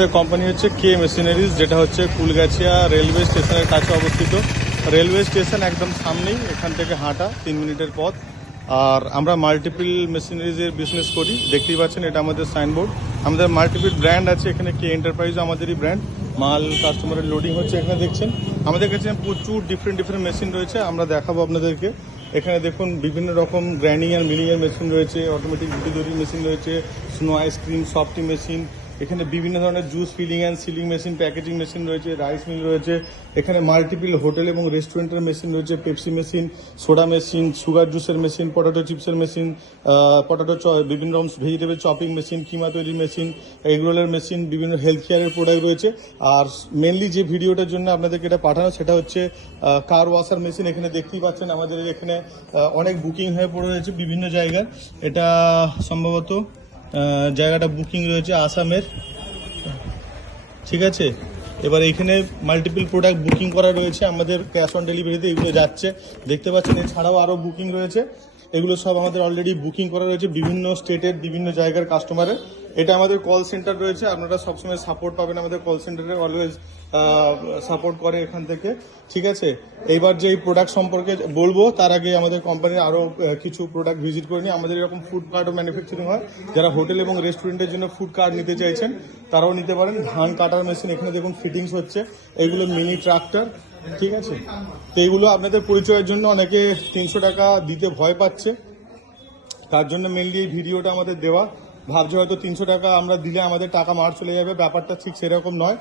আমাদের কোম্পানি হচ্ছে কে মেশিনারিজ, যেটা হচ্ছে কুলগাছিয়া রেলওয়ে স্টেশনের কাছে অবস্থিত। রেলওয়ে স্টেশন একদম সামনেই, এখান থেকে হাঁটা 3 মিনিটের পথ। আর আমরা মাল্টিপল মেশিনারিজের বিজনেস করি, দেখতেই পাচ্ছেন এটা আমাদের সাইনবোর্ড। আমাদের মাল্টিপল ব্র্যান্ড আছে এখানে, কে এন্টারপ্রাইজও আমাদেরই ব্র্যান্ড। মাল কাস্টমারের লোডিং হচ্ছে এখানে দেখছেন। আমাদের কাছে প্রচুর ডিফারেন্ট মেশিন রয়েছে, আমরা দেখাবো আপনাদেরকে। এখানে দেখুন বিভিন্ন রকম গ্রাইন্ডিং আর মিলিং এর মেশিন রয়েছে, অটোমেটিক রুটি তৈরির মেশিন রয়েছে, স্নো আইসক্রিম সফটি মেশিন, এখানে বিভিন্ন ধরনের juice filling and sealing machine, packaging machine রয়েছে, রাইস মিল রয়েছে। এখানে মাল্টিপল হোটেল এবং রেস্টুরেন্টের মেশিন রয়েছে, Pepsi machine, soda machine, sugar জুসের মেশিন, পটেটো চিপসের মেশিন, বিভিন্ন রকম ভেজিটেবল চপিং মেশিন, কিমা তৈরির মেশিন, এগরোলের মেশিন, বিভিন্ন হেলথ কেয়ারের প্রোডাক্ট রয়েছে। আর মেনলি যে ভিডিওটার জন্য আপনাদেরকে এটা পাঠানো সেটা হচ্ছে কার ওয়াশার মেশিন। এখানে দেখতেই পাচ্ছেন আমাদের এখানে অনেক বুকিং হয়ে পড়ে রয়েছে বিভিন্ন জায়গার। এটা সম্ভবত জায়গাটা বুকিং রয়েছে আসামের, ঠিক আছে। এবার এখানে মাল্টিপল প্রোডাক্ট বুকিং করা রয়েছে আমাদের, ক্যাশ অন ডেলিভারিতে এগুলো যাচ্ছে, দেখতে পাচ্ছেন। এছাড়াও আরও বুকিং রয়েছে, এগুলো সব আমাদের অলরেডি বুকিং করা রয়েছে বিভিন্ন স্টেটের বিভিন্ন জায়গার কাস্টমারের। এটা আমাদের কল সেন্টার রয়েছে, আপনারা সবসময় সাপোর্ট পাবেন আমাদের কল সেন্টারে, অলওয়েজ সাপোর্ট করে এখান থেকে, ঠিক আছে। এইবার যে এই প্রোডাক্ট সম্পর্কে বলবো তার আগে আমাদের কোম্পানির আরও কিছু প্রোডাক্ট ভিজিট করে নিই। আমাদের এরকম ফুড কার্টও ম্যানুফ্যাকচারিং হয়, যারা হোটেল এবং রেস্টুরেন্টের জন্য ফুড কার্ট নিতে চাইছেন তারাও নিতে পারেন। ধান কাটার মেশিন এখানে দেখুন ফিটিংস হচ্ছে, এগুলো মিনি ট্রাক্টর, ঠিক আছে। তো এইগুলো আপনাদের পরিচয়ের জন্য অনেকে 300 টাকা দিতে ভয় পাচ্ছে, তার জন্য মেনলি এই ভিডিওটা আমাদের দেওয়া। ভাবছে হয়তো 300 টাকা আমরা দিলে আমাদের টাকা মার চলে যাবে, ব্যাপারটা ঠিক সেরকম নয়।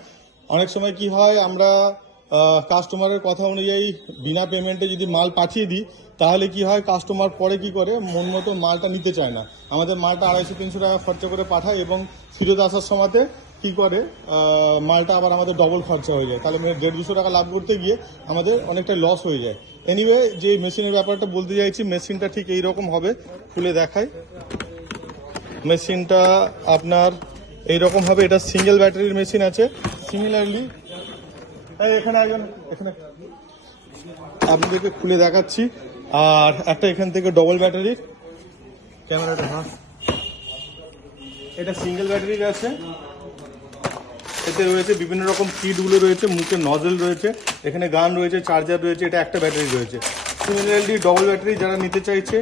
অনেক সময় কি হয়, আমরা কাস্টমারের কথা অনুযায়ী বিনা পেমেন্টে যদি মাল পাঠিয়ে দিই, তাহলে কি হয়, কাস্টমার পরে কি করে, মন মতো মালটা নিতে চায় না। আমাদের মালটা 250-300 টাকা খরচা করে পাঠায় এবং ফেরত আসার সময়তে কি করে, মালটা আবার আমাদের ডবল খরচা হয়ে যায়। তাহলে 150-200 টাকা লাভ করতে গিয়ে আমাদের অনেকটা লস হয়ে যায়। এনিওয়ে, যে মেশিনের ব্যাপারটা বলতে চাইছি, মেশিনটা ঠিক এইরকম হবে, খুলে দেখাই। মেশিনটা আপনার এইরকম হবে, এটা সিঙ্গেল ব্যাটারির মেশিন আছে। সিমিলারলি এখানে আপনাদেরকে খুলে দেখাচ্ছি। আর একটা এখান থেকে ডবল ব্যাটারির, ক্যামেরাটা এটা সিঙ্গেল ব্যাটারির আছে। এতে রয়েছে বিভিন্ন রকম কিটগুলো রয়েছে, মুখে নজল রয়েছে, এখানে গান রয়েছে, চার্জার রয়েছে, এটা একটা ব্যাটারি রয়েছে। সিমিলারলি ডবল ব্যাটারি যারা নিতে চাইছে,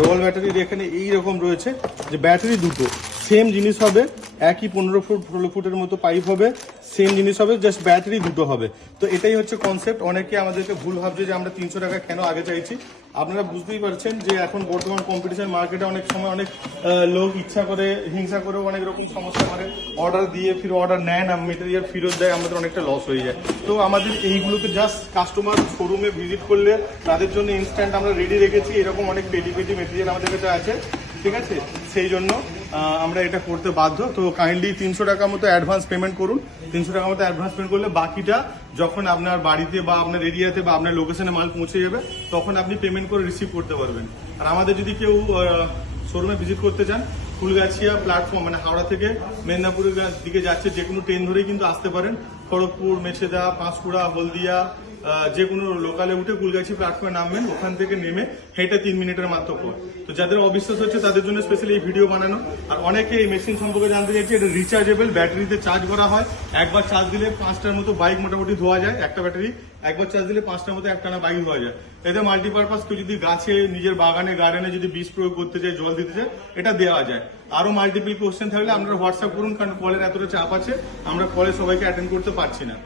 ডবল ব্যাটারির এখানে এইরকম রয়েছে যে ব্যাটারি দুটো সেম জিনিস হবে, একই 15 ফুট 16 ফুটের মতো পাইপ হবে, সেম জিনিস হবে, জাস্ট ব্যাটারি দুটো হবে। তো এটাই হচ্ছে কনসেপ্ট। অনেকে আমাদেরকে ভুল ভাবছে যে আমরা 300 টাকা কেন আগে চাইছি। আপনারা বুঝতেই পারছেন যে এখন বর্তমান কম্পিটিশন মার্কেটে অনেক সময় অনেক লোক ইচ্ছা করে, হিংসা করেও অনেক রকম সমস্যা করে, অর্ডার দিয়ে ফির অর্ডার নেয় না, মেটেরিয়াল ফেরত দেয়, আমাদের অনেকটা লস হয়ে যায়। তো আমাদের এইগুলোকে জাস্ট কাস্টমার শোরুমে ভিজিট করলে তাদের জন্য ইনস্ট্যান্ট আমরা রেডি রেখেছি। এরকম অনেক পেটি মেটেরিয়াল আমাদের কাছে আছে, ঠিক আছে। সেই জন্য আমরা এটা করতে বাধ্য। তো কাইন্ডলি 300 টাকা মতো অ্যাডভান্স পেমেন্ট করুন। 300 টাকা মতো অ্যাডভান্স পেমেন্ট করলে বাকিটা যখন আপনার বাড়িতে বা আপনার এরিয়াতে বা আপনার লোকেশনে মাল পৌঁছে যাবে, তখন আপনি পেমেন্ট করে রিসিভ করতে পারবেন। আর আমাদের যদি কেউ শোরুমে ভিজিট করতে চান, ফুলগাছিয়া প্ল্যাটফর্ম, মানে হাওড়া থেকে মেদিনীপুরের দিকে যাচ্ছে যে কোনো ট্রেন ধরেই কিন্তু আসতে পারেন। খড়গপুর, মেছেদা, পাঁশকুড়া, হলদিয়া, যে কোনো লোকালে উঠে কুলগাছি প্ল্যাটফর্মে নামবেন, ওখান থেকে নেমে হেঁটে 3 মিনিটের মাত্র পর। তো যাদের অবিশ্বাস হচ্ছে তাদের জন্য স্পেশালি এই ভিডিও বানানো। আর অনেকে এই মেশিন সম্পর্কে জানতে চাইছে, এটা রিচার্জেবল, ব্যাটারিতে চার্জ করা হয়। একবার চার্জ দিলে 5টার মতো বাইক মোটামুটি ধোয়া যায়। একটা ব্যাটারি একবার চার্জ দিলে 5টার মতো একটানা বাইক ধোয়া যায়। এতে মাল্টিপারপাস, কেউ যদি গাছে, নিজের বাগানে, গার্ডেনে যদি বীজ প্রয়োগ করতে চায়, জল দিতে চায়, এটা দেওয়া যায়। আরো মাল্টিপল কোশ্চেন থাকলে আপনারা হোয়াটসঅ্যাপ করুন, কারণ কলের এতটা চাপ আছে, আমরা কলে সবাইকে অ্যাটেন্ড করতে পারছি না।